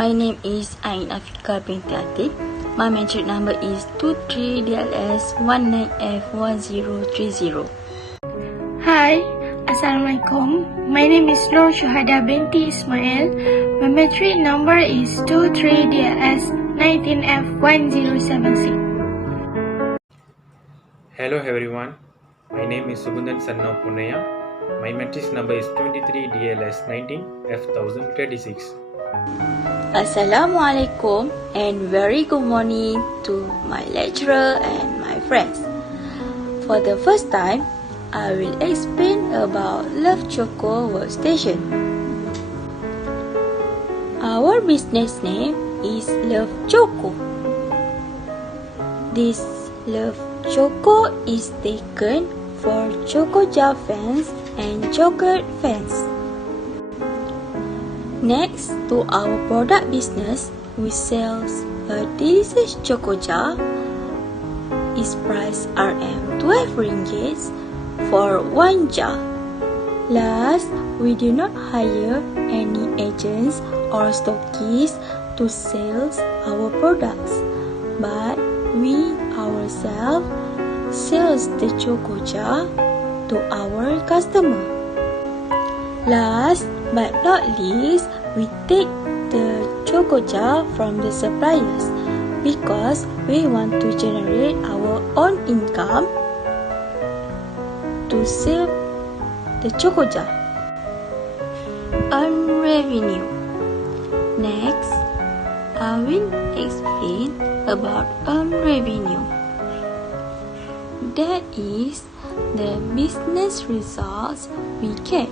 My name is Ain Afika binti Atik. My metric number is 23DLS19F1030. Hi, Assalamualaikum. My name is Nur Syuhada binti Ismail. My metric number is 23DLS19F1076. Hello everyone, my name is Subundan Sanna Punaya. My matrix number is 23DLS19F1036. Assalamualaikum and very good morning to my lecturer and my friends. For the first time, I will explain about Love Choco Workstation. Our business name is Love Choco. This Love Choco is taken for Chocoja fans and chocolate fans. Next to our product business, we sell a delicious Chocoja. Its price Rm12 ringgits for 1 jar. Last, we do not hire any agents or stockists to sell our products, but we ourselves sells the Chocoja to our customer. Last but not least, we take the Chocoja from the suppliers because we want to generate our own income to sell the Chocoja. Earn revenue. Next, I will explain about earn revenue. That is the business results we get.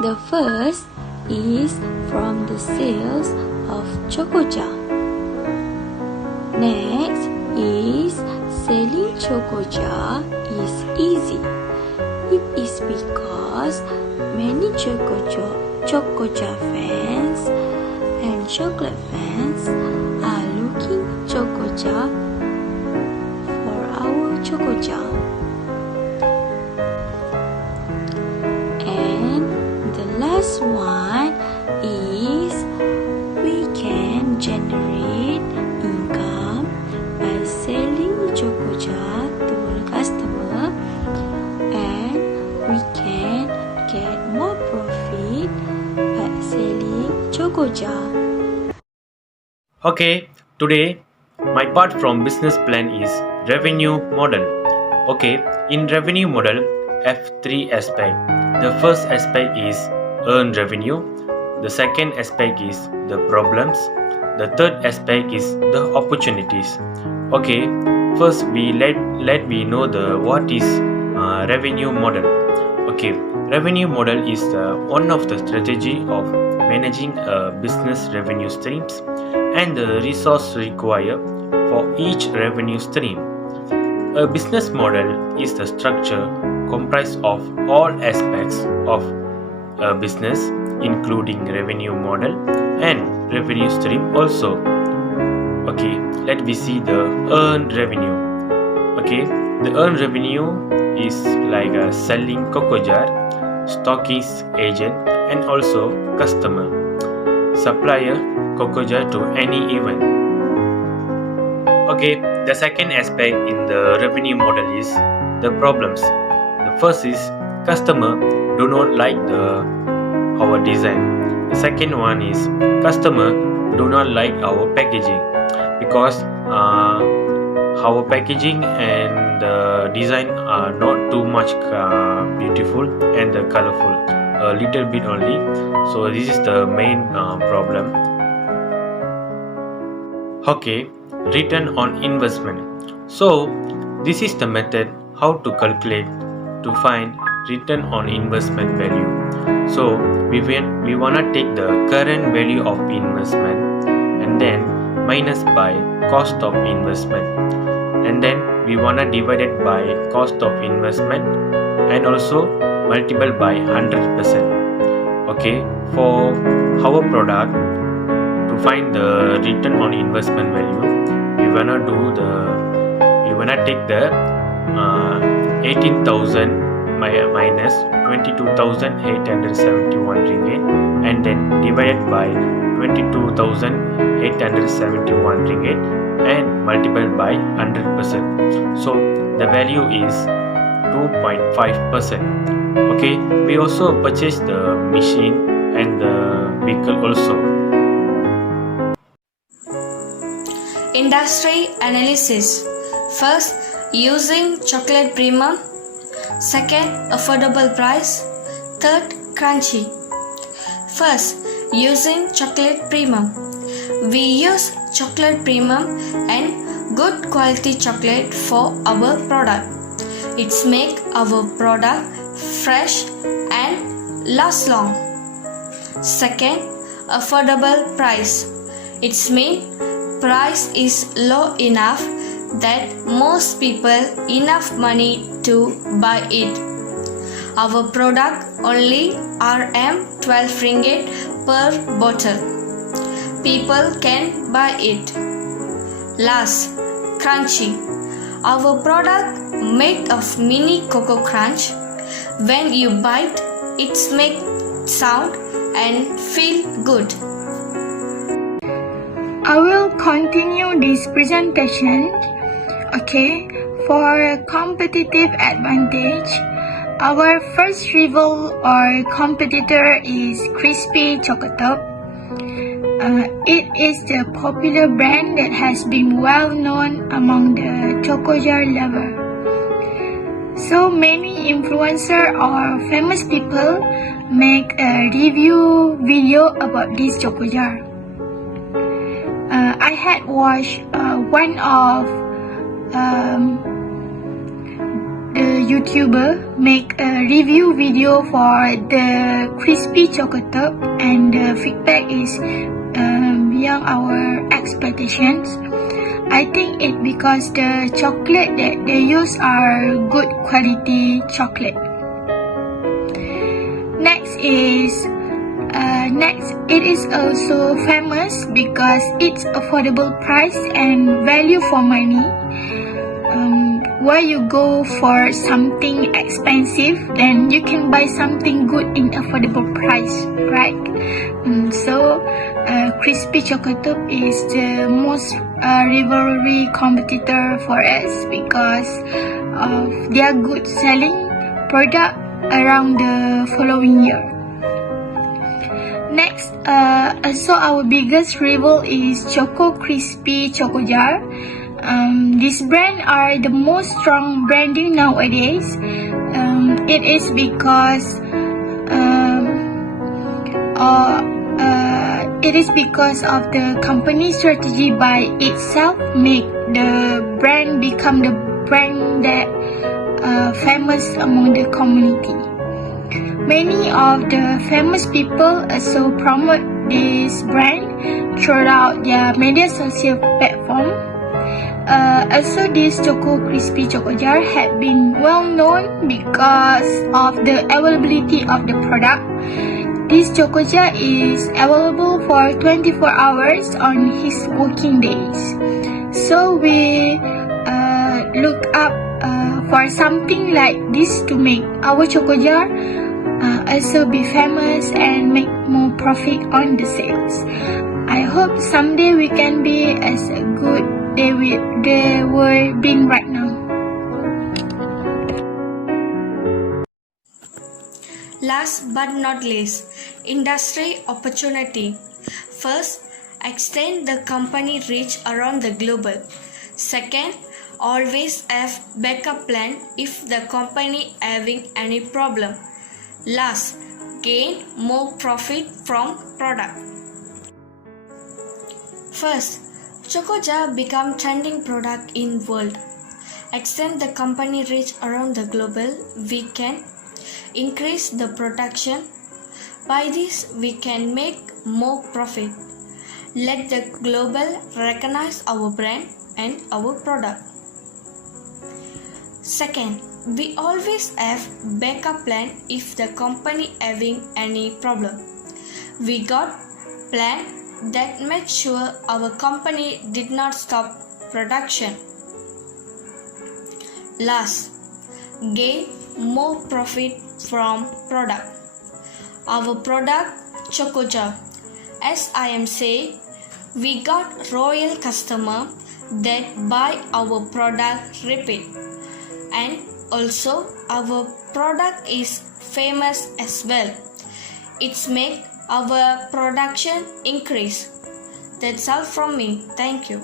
The first is from the sales of Chocoja. Next is selling Chocoja is easy. It is because many Chocoja fans and chocolate fans are looking Chocoja for our Chocoja. And the last one is we can generate income by selling Chocoja to the customer, and we can get more profit by selling Chocoja. Okay, today my part from business plan is revenue model. Okay, in revenue model, have three aspects. The first aspect is earn revenue. The second aspect is the problems. The third aspect is the opportunities. Okay, first let me know the what is revenue model. Okay, revenue model is one of the strategy of managing a business revenue streams and the resource required for each revenue stream. A business model is the structure comprised of all aspects of a business, including revenue model and revenue stream also. Okay, let me see the earned revenue. Okay, the earned revenue is like selling Chocoja, stockist, agent, and also customer, supplier Chocoja to any event. Okay, the second aspect in the revenue model is the problems. The first is customer do not like our design. The second one is customer do not like our packaging because our packaging and the design are not too much beautiful and colorful, a little bit only. So this is the main problem. Okay, return on investment. So this is the method how to calculate to find return on investment value. So we wanna take the current value of investment and then minus by cost of investment, and then we wanna divide it by cost of investment and also multiply by 100%. Okay, for our product, to find the return on investment value, we wanna take the 18,900 minus 22,871 ringgit and then divided by 22,871 ringgit and multiplied by 100%. So the value is 2.5%. Okay, we also purchased the machine and the vehicle also. Industry analysis. First, using chocolate premium. Second, affordable price. Third, crunchy. First, using chocolate premium. We use chocolate premium and good quality chocolate for our product. It's make our product fresh and last long. Second, affordable price. It's mean price is low enough that most people enough money to buy it. Our product only Rm12 ringgit per bottle. People can buy it. Last, crunchy. Our product made of mini cocoa crunch. When you bite, it make sound and feel good. I will continue this presentation. Okay, for a competitive advantage, our first rival or competitor is Crispy Chocotop. It is the popular brand that has been well known among the choco jar lover. So many influencer or famous people make a review video about this choco jar. I had watched one of the YouTuber make a review video for the Crispy Chocotop, and the feedback is beyond our expectations. I think it because the chocolate that they use are good quality chocolate. Next, it is also famous because it's affordable price and value for money. Where you go for something expensive, then you can buy something good in affordable price, right? So Crispy Chocotop is the most rivalry competitor for us because of their good selling product around the following year. Next, also our biggest rival is Choco Crispy Choco Jar. This brand are the most strong branding nowadays. It is because of the company strategy by itself make the brand become the brand that famous among the community. Many of the famous people also promote this brand throughout their media social platform. Also, this Choco Crispy Choco Jar had been well known because of the availability of the product. This Choco Jar is available for 24 hours on his working days. So we look up for something like this to make our Choco Jar also be famous and make more profit on the sales. I hope someday we can be as good they were being right now. Last but not least, industry opportunity. First, extend the company reach around the global. Second, always have backup plan if the company having any problem. Last, gain more profit from product. First, Choco Jar become trending product in world. Extend the company reach around the global. We can increase the production. By this, we can make more profit. Let the global recognize our brand and our product. Second, we always have backup plan if the company having any problem. We got plan that made sure our company did not stop production. Last, gain more profit from product. Our product Chocoja. As I am saying, we got royal customer that buy our product repeat, and also our product is famous as well. It's make our production increase. That's all from me. Thank you.